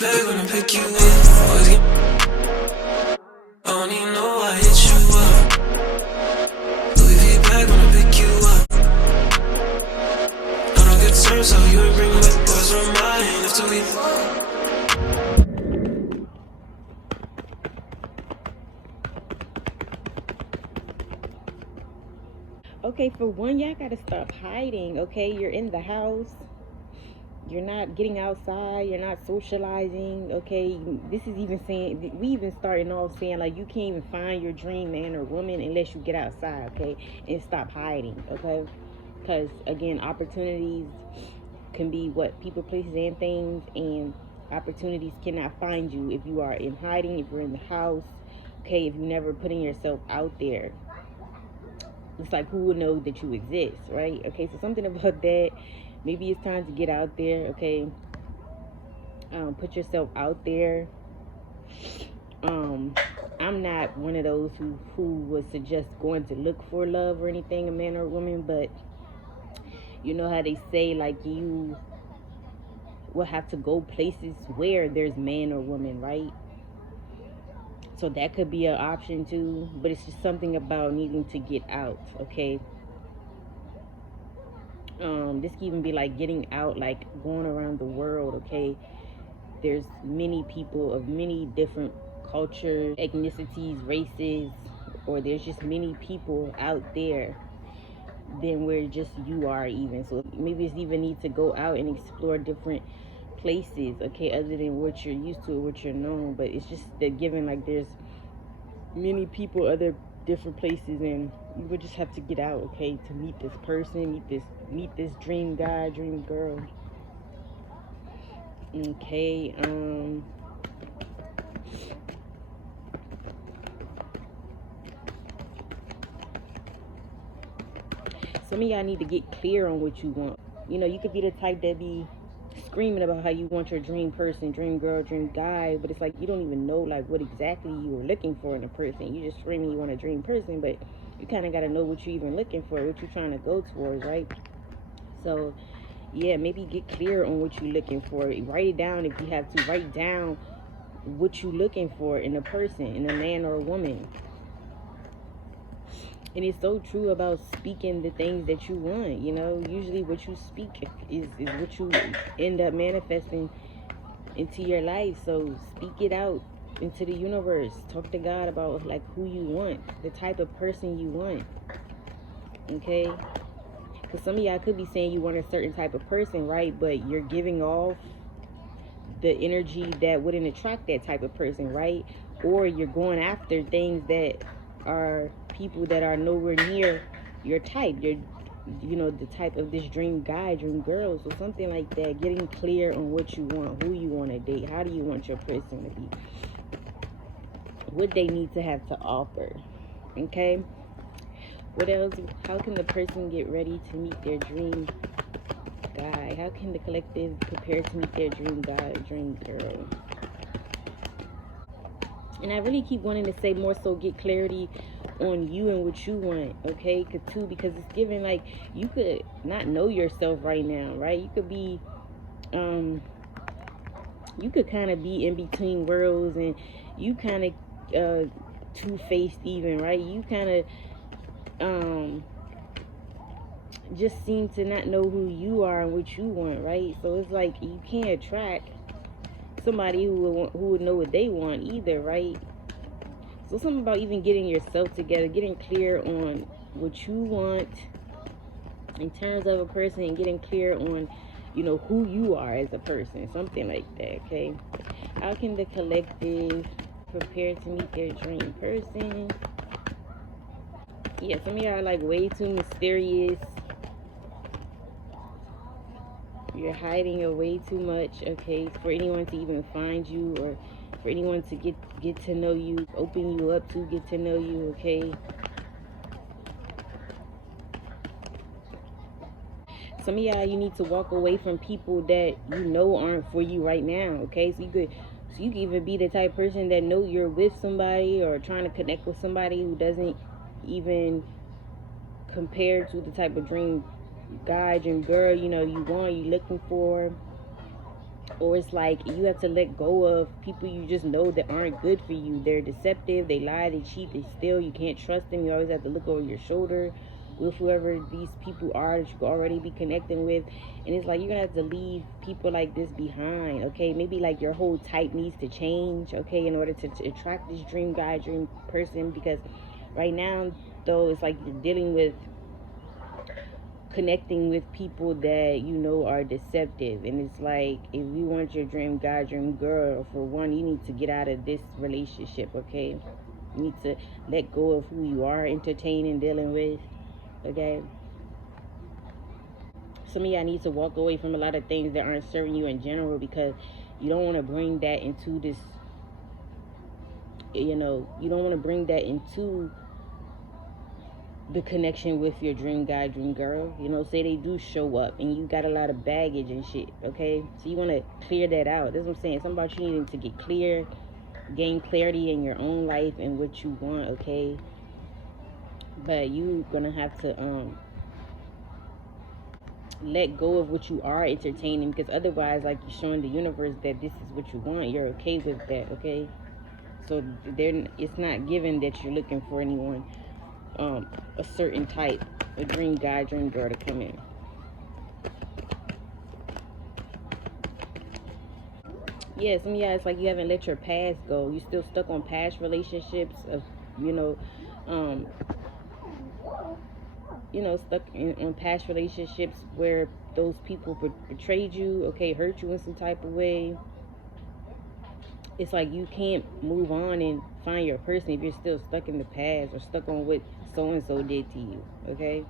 Back when I pick you up, always get. I don't even know I hit you up. Louis V back when I pick you up. On a good terms, so you ain't bring back boys from mine after we. Okay, for one, y'all gotta stop hiding. Okay, you're in the house. You're not getting outside. You're not socializing. Okay, this is even saying, we even starting off saying like you can't even find your dream man or woman unless you get outside. Okay, and stop hiding. Okay, because again, opportunities can be what people, places, and things, and opportunities cannot find you if you are in hiding, if you're in the house. Okay, if you're never putting yourself out there. It's like, who will know that you exist, right? Okay, so something about that. Maybe it's time to get out there. Okay, put yourself out there. I'm not one of those who would suggest going to look for love or anything, a man or a woman, but you know how they say, like, you will have to go places where there's man or woman, right? So that could be an option too, but it's just something about needing to get out. Okay, this can even be like getting out, like going around the world. Okay, there's many people of many different cultures, ethnicities, races, or there's just many people out there than where just you are even. So maybe it's even need to go out and explore different places, okay, other than what you're used to or what you're known. But it's just that given like there's many people, other different places, and you would just have to get out, okay, to meet this person, meet this dream guy, dream girl. Okay, some of y'all need to get clear on what you want. You know, you could be the type that be screaming about how you want your dream person, dream girl, dream guy, but it's like you don't even know like what exactly you were looking for in a person. You just screaming you want a dream person, but you kind of got to know what you're even looking for, what you're trying to go towards, right? So yeah, maybe get clear on what you're looking for. Write it down if you have to. Write down what you're looking for in a person, in a man or a woman. And it's so true about speaking the things that you want. You know, usually what you speak is what you end up manifesting into your life. So speak it out into the universe. Talk to God about like who you want, the type of person you want. Okay, because some of y'all could be saying you want a certain type of person, right? But you're giving off the energy that wouldn't attract that type of person, right? Or you're going after things that are people that are nowhere near your type. You're, you know, the type of this dream guy, dream girl, so something like that. Getting clear on what you want, who you want to date, how do you want your person to be, what they need to have to offer. Okay, what else? How can the person get ready to meet their dream guy? How can the collective prepare to meet their dream guy or dream girl? And I really keep wanting to say more so get clarity on you and what you want, okay? Because it's given like you could not know yourself right now, right? You could be you could kind of be in between worlds, and you kind of two-faced even, right? You kind of just seem to not know who you are and what you want, right? So it's like you can't attract somebody who would know what they want either, right? So something about even getting yourself together, getting clear on what you want in terms of a person, and getting clear on, you know, who you are as a person, something like that. Okay, how can the collective prepare to meet their dream person? Yeah, some of y'all are like way too mysterious. You're hiding away too much, okay, for anyone to even find you, or for anyone to get to know you, open you up to get to know you, okay? Some of y'all, you need to walk away from people that you know aren't for you right now, okay? So you can even be the type of person that know you're with somebody or trying to connect with somebody who doesn't even compare to the type of dream guy, dream girl, you know, you want, you looking for. Or it's like you have to let go of people you just know that aren't good for you. They're deceptive, they lie, they cheat, they steal. You can't trust them. You always have to look over your shoulder with whoever these people are that you could already be connecting with. And it's like you're gonna have to leave people like this behind, okay? Maybe like your whole type needs to change, okay, in order to attract this dream guy, dream person. Because right now, though, it's like you're dealing with connecting with people that you know are deceptive. And it's like, if you want your dream guy, dream girl, for one, you need to get out of this relationship, okay? You need to let go of who you are entertaining, dealing with, okay? Some of y'all need to walk away from a lot of things that aren't serving you in general, because you don't want to bring that into this, you don't want to bring that into the connection with your dream guy, dream girl. Say they do show up and you got a lot of baggage and shit, okay? So you want to clear that out. That's what I'm saying. Something about you needing to get clear, gain clarity in your own life and what you want, okay? But you gonna have to let go of what you are entertaining, because otherwise, like, you're showing the universe that this is what you want. You're okay with that, okay? So it's not given that you're looking for anyone, a certain type, a dream guy, dream girl to come in. Yeah, some of y'all, it's like you haven't let your past go. You still stuck on past relationships of, stuck on past relationships where those people betrayed you, okay, hurt you in some type of way. It's like you can't move on and find your person if you're still stuck in the past or stuck on what so-and-so did to you, okay?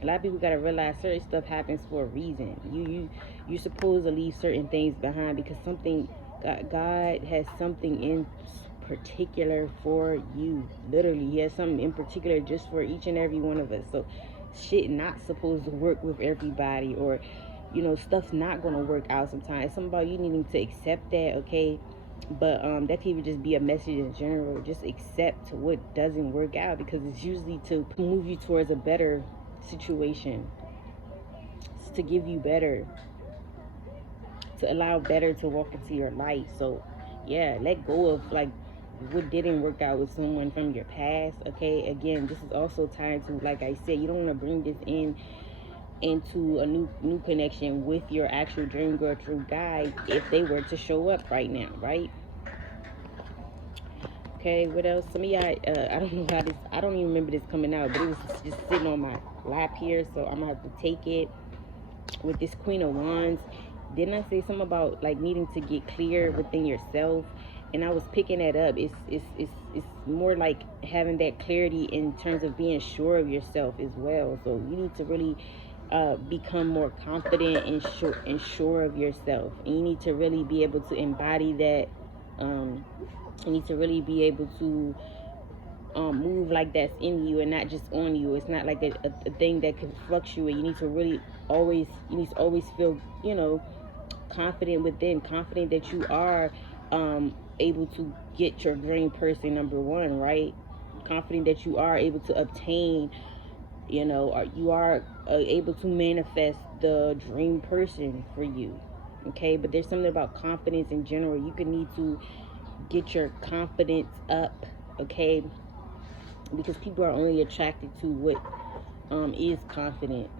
A lot of people got to realize certain stuff happens for a reason. You're supposed to leave certain things behind because God has something in particular for you. Literally, he has something in particular just for each and every one of us. So shit not supposed to work with everybody, or stuff's not gonna work out sometimes. It's something about you needing to accept that, okay? But that could even just be a message in general. Just accept what doesn't work out, because it's usually to move you towards a better situation. It's to give you better, to allow better to walk into your life. So yeah, let go of like what didn't work out with someone from your past, okay? Again, this is also tied to, like I said, you don't want to bring this into a new connection with your actual dream girl, dream guy, if they were to show up right now, right? Okay, what else? Some of y'all, I don't know how this, I don't even remember this coming out, but it was just sitting on my lap here, so I'm gonna have to take it with this Queen of Wands. Didn't I say something about like needing to get clear within yourself? And I was picking that up. It's more like having that clarity in terms of being sure of yourself as well. So you need to really become more confident and sure of yourself. And you need to really be able to embody that. You need to really be able to move like that's in you and not just on you. It's not like a thing that can fluctuate. You need to always feel, confident within, confident that you are able to get your dream person, number one, right? Confident that you are able to obtain, or you are able to manifest the dream person for you, okay? But there's something about confidence in general. You could need to get your confidence up, okay? Because people are only attracted to what is confident,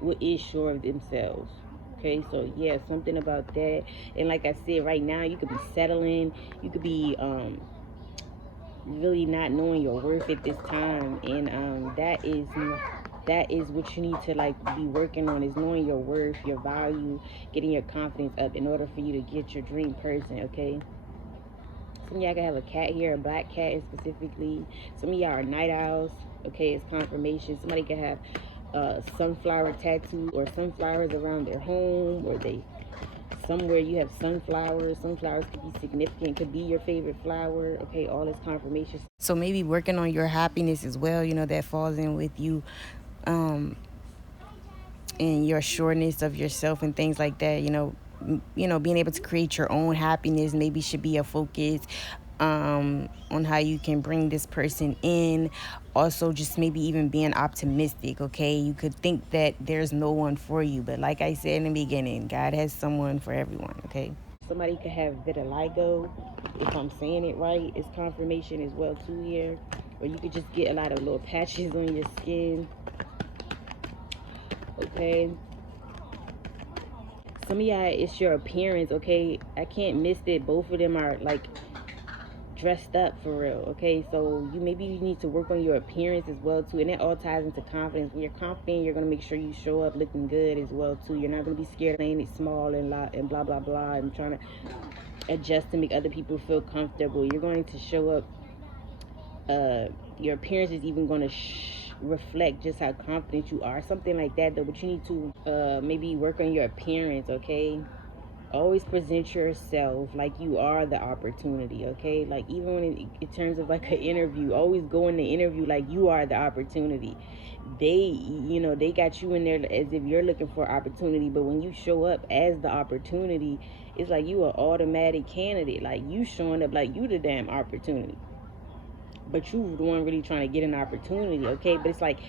what is sure of themselves. Okay, so yeah, something about that. And like I said, right now you could be settling, you could be really not knowing your worth at this time, and that is what you need to like be working on, is knowing your worth, your value, getting your confidence up in order for you to get your dream person, okay? Some of y'all can have a cat here, a black cat specifically. Some of y'all are night owls, okay? It's confirmation. Somebody can have sunflower tattoo or sunflowers around their home, or somewhere you have sunflowers. Sunflowers could be significant, could be your favorite flower, okay? All this confirmation. So maybe working on your happiness as well, that falls in with you, and your sureness of yourself and things like that, being able to create your own happiness maybe should be a focus. on how you can bring this person in. Also, just maybe even being optimistic, okay? You could think that there's no one for you, but like I said in the beginning, God has someone for everyone, okay? Somebody could have vitiligo, if I'm saying it right. It's confirmation as well too here. Or you could just get a lot of little patches on your skin, okay? Some of y'all, it's your appearance, okay? I can't miss it. Both of them are like dressed up for real, okay? So maybe you need to work on your appearance as well too, and that all ties into confidence. When you're confident, you're gonna make sure you show up looking good as well too. You're not gonna be scared of playing it small and blah blah blah and trying to adjust to make other people feel comfortable. You're going to show up. Your appearance is even going to reflect just how confident you are, something like that though. But you need to maybe work on your appearance, okay? Always present yourself like you are the opportunity, okay? Like even when in terms of like an interview, always go in the interview like you are the opportunity. They got you in there as if you're looking for opportunity, but when you show up as the opportunity, it's like you are automatic candidate. Like you showing up like you the damn opportunity, but you the one really trying to get an opportunity, okay? But it's like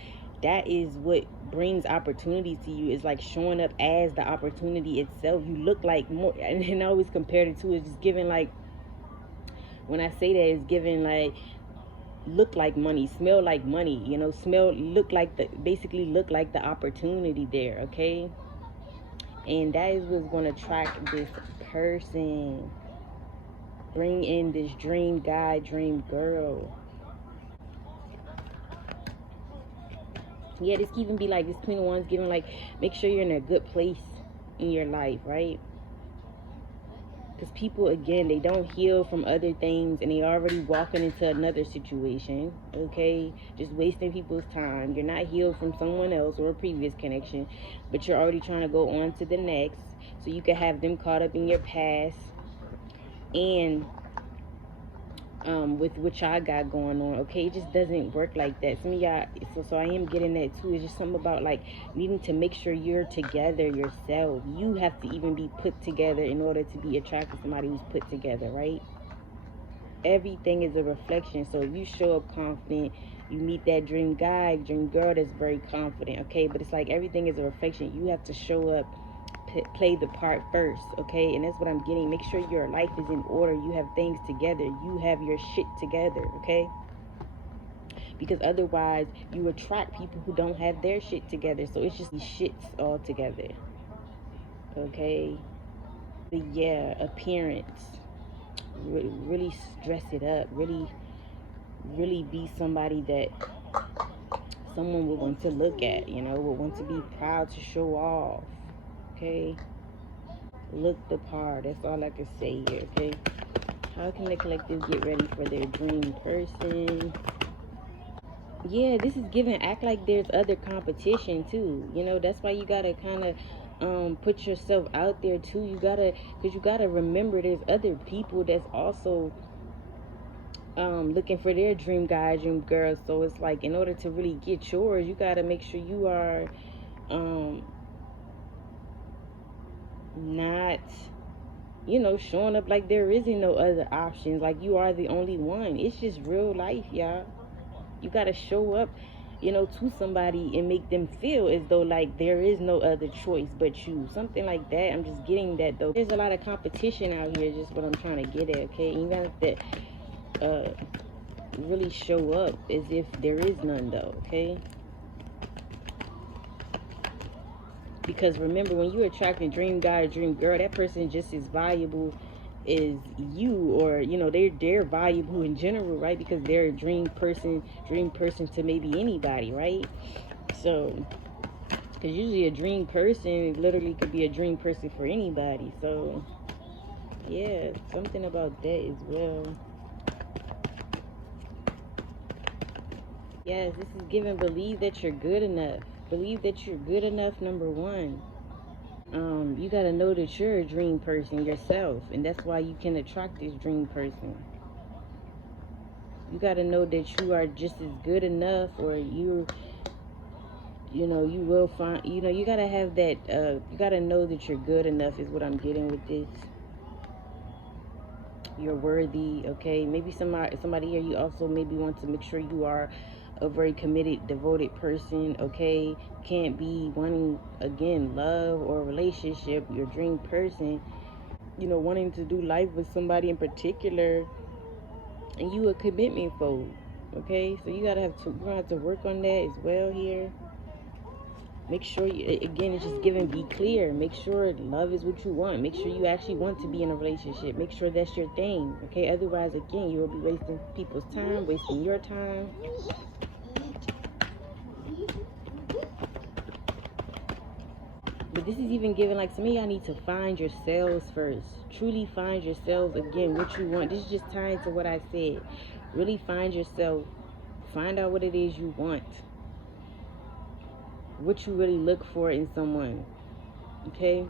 that is what brings opportunity to you, is like showing up as the opportunity itself. You look like more, and I always compared it to, it's just giving like, when I say that, it's giving like, look like money, smell like money, look like basically look like the opportunity there, okay? And that is what's going to attract this person, bring in this dream guy, dream girl. Yeah, this can even be like this Queen of Wands giving like, make sure you're in a good place in your life, right? Because people, again, they don't heal from other things and they already walking into another situation, okay? Just wasting people's time. You're not healed from someone else or a previous connection, but you're already trying to go on to the next, so you can have them caught up in your past and with what y'all got going on, okay? It just doesn't work like that. Some of y'all, so I am getting that too. It's just something about like needing to make sure you're together yourself. You have to even be put together in order to be attracted to somebody who's put together, right? Everything is a reflection. So if you show up confident, you meet that dream guy, dream girl that's very confident, okay? But it's like everything is a reflection. You have to show up, play the part first, okay? And that's what I'm getting. Make sure your life is in order. You have things together. You have your shit together, okay? Because otherwise you attract people who don't have their shit together. So it's just these shits all together, okay? But yeah, appearance, really dress it up, really be somebody that someone would want to look at, would want to be proud to show off, okay? Look the part. That's all I can say here, okay? How can the collective get ready for their dream person? Yeah, this is giving, act like there's other competition too. That's why you gotta kind of put yourself out there too. Because you gotta remember there's other people that's also looking for their dream guy, dream girl. So it's like, in order to really get yours, you gotta make sure you are not showing up like there isn't no other options, like you are the only one. It's just real life, y'all. You gotta show up, to somebody and make them feel as though like there is no other choice but you. Something like that. I'm just getting that though. There's a lot of competition out here, just what I'm trying to get at, okay? You got to really show up as if there is none though, okay? Because remember, when you attract a dream guy or dream girl, that person just as valuable as you, or they're valuable in general, right? Because they're a dream person to maybe anybody, right? So because usually a dream person literally could be a dream person for anybody. So yeah, something about that as well. Yes, this is giving, believe that you're good enough. Believe that you're good enough, number one. You got to know that you're a dream person yourself, and that's why you can attract this dream person. You got to know that you are just as good enough, or you will find, you got to have that, you got to know that you're good enough is what I'm getting with this. you're worthy, okay? Maybe somebody here, you also maybe want to make sure you are a very committed, devoted person, okay? Can't be wanting, again, love or relationship, your dream person, you know, wanting to do life with somebody in particular, and you a commitment phobe, okay? So you're gonna have to work on that as well here. Make sure you, again, it's just giving, be clear. Make sure love is what you want. Make sure you actually want to be in a relationship. Make sure that's your thing, okay? Otherwise, again, you will be wasting people's time, wasting your time. But this is even giving, like, some of y'all need to find yourselves first. Truly find yourselves, again, what you want. This is just tying to what I said. Really find yourself. Find out what it is you want. What you really look for in someone, okay?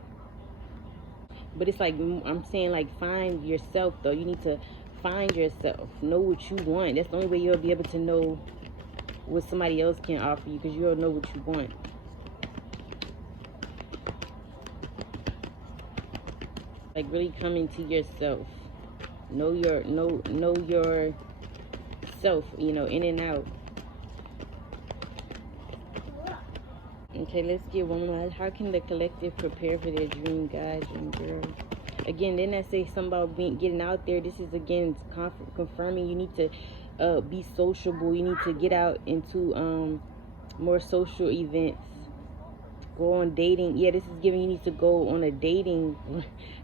But it's like, I'm saying, like, find yourself, though. You need to find yourself. Know what you want. That's the only way you'll be able to know what somebody else can offer you, because you'll know what you want. Like, really coming to yourself. Know your self, you know, in and out. Okay, let's get one more. How can the collective prepare for their dream guy, dream girl? Again, then I say something about getting out there. This is, again, confirming you need to be sociable. You need to get out into more social events. Go on dating. Yeah, this is giving you need to go on a dating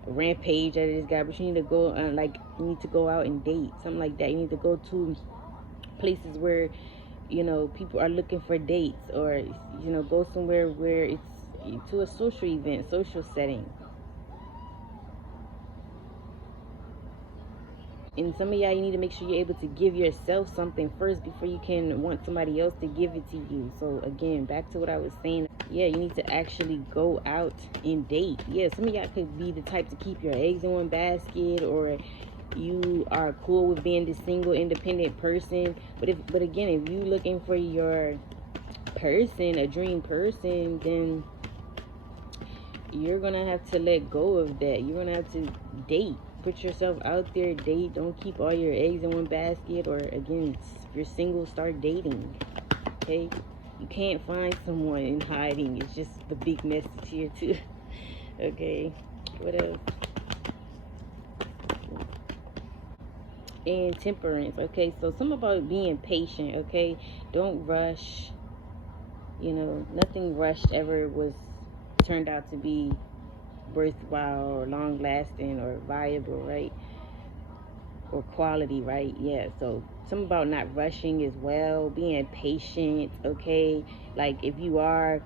rampage out of this guy. But you need to go, like, you need to go out and date. Something like that. You need to go to places where, you know, people are looking for dates, or, you know, go somewhere where it's to a social event, social setting. And some of y'all, you need to make sure you're able to give yourself something first before you can want somebody else to give it to you. So again, back to what I was saying. Yeah, you need to actually go out and date. Yeah, some of y'all could be the type to keep your eggs in one basket, or you are cool with being the single, independent person. But again, if you looking for your person, a dream person, then you're gonna have to let go of that. You're gonna have to date. Put yourself out there, date. Don't keep all your eggs in one basket. Or again, if you're single, start dating, okay? You can't find someone in hiding. It's just the big message here too. Okay, what else? And temperance. Okay, so something about being patient. Okay, don't rush. You know, nothing rushed ever was turned out to be worthwhile or long lasting or viable, right? Or quality, right? Yeah, so something about not rushing as well, being patient, okay? Like, if you are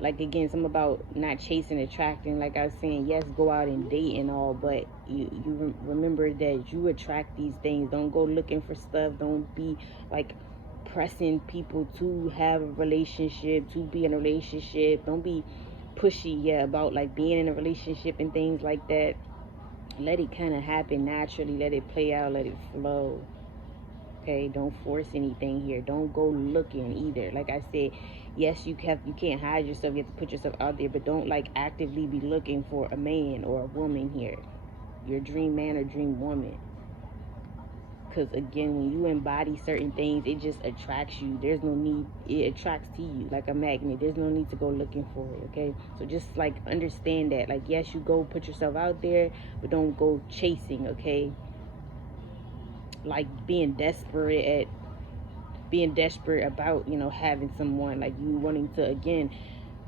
like, again, something about not chasing, attracting. Like I was saying, yes, go out and date and all, but you remember that you attract these things. Don't go looking for stuff. Don't be like pressing people to have a relationship, to be in a relationship. Don't be pushy, yeah, about like being in a relationship and things like that. Let it kind of happen naturally. Let it play out. Let it flow. Okay, don't force anything here. Don't go looking either. Like I said, yes, you can't hide yourself. You have to put yourself out there, but don't like actively be looking for a man or a woman here. Your dream man or dream woman. Because again, when you embody certain things, it just attracts you. There's no need. It attracts to you like a magnet. There's no need to go looking for it, okay? So just like understand that. Like, yes, you go put yourself out there, but don't go chasing, okay? Like being desperate about, you know, having someone. Like you wanting to, again,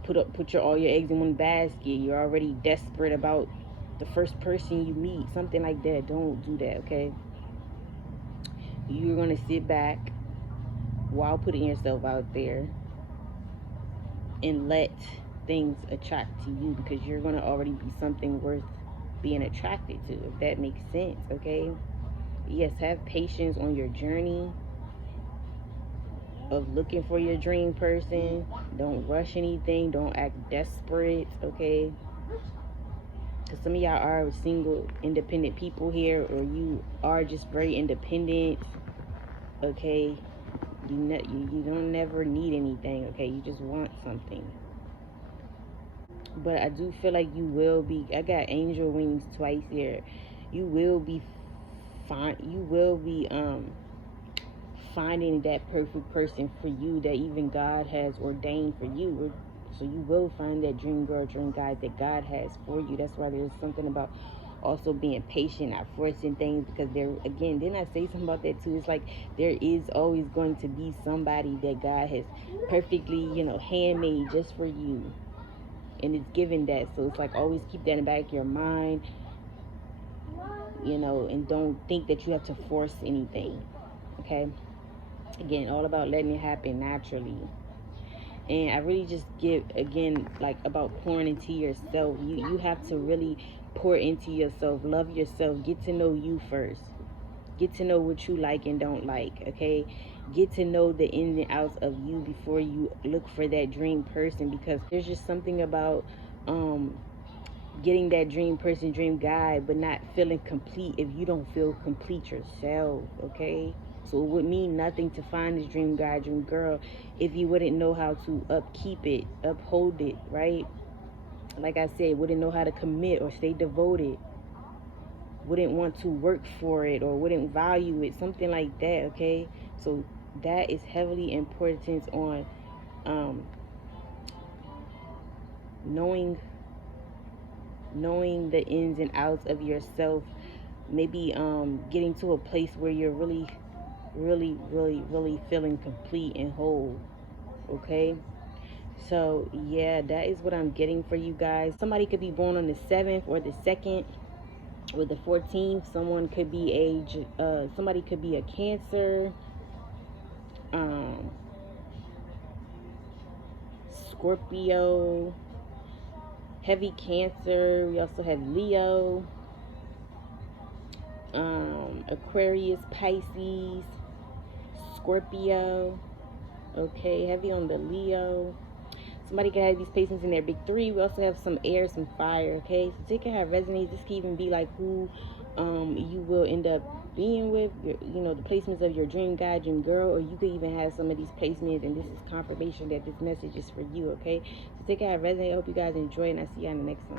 put all your eggs in one basket. You're already desperate about the first person you meet. Something like that. Don't do that, okay? You're going to sit back while putting yourself out there and let things attract to you, because you're going to already be something worth being attracted to, if that makes sense, okay? Yes, have patience on your journey of looking for your dream person. Don't rush anything. Don't act desperate, okay? Because some of y'all are single, independent people here, or you are just very independent, okay? You don't never need anything, okay? You just want something. But I do feel like you will be, I got angel wings twice here. You will be finding that perfect person for you that even God has ordained for you. So you will find that dream girl, dream guy that God has for you. That's why there's something about also being patient, not forcing things, because didn't I say something about that too? It's like there is always going to be somebody that God has perfectly, handmade just for you, and it's given that. So it's like always keep that in the back of your mind, and don't think that you have to force anything. Okay, again, all about letting it happen naturally. And I really just give, again, like about pouring into yourself. You have to really pour into yourself, love yourself, get to know you first, get to know what you like and don't like. Okay, get to know the ins and outs of you before you look for that dream person, because there's just something about getting that dream person, dream guy, but not feeling complete if you don't feel complete yourself. Okay, so it would mean nothing to find this dream guy, dream girl, if you wouldn't know how to upkeep it, uphold it, right? Like I said, wouldn't know how to commit or stay devoted, wouldn't want to work for it, or wouldn't value it, something like that. Okay, so that is heavily important on knowing the ins and outs of yourself. Maybe getting to a place where you're really feeling complete and whole. Okay, so yeah, that is what I'm getting for you guys. Somebody could be born on the 7th or the 2nd or the 14th. Someone could be somebody could be a Cancer, Scorpio, heavy Cancer. We also have Leo, Aquarius, Pisces, Scorpio. Okay, heavy on the Leo. Somebody can have these placements in their big 3. We also have some air, some fire. Okay, so take care how it resonates. This can even be like who you will end up being with, the placements of your dream guy, dream girl, or you could even have some of these placements and this is confirmation that this message is for you. Okay, so take care how it resonates. I hope you guys enjoy, and I see you on the next one.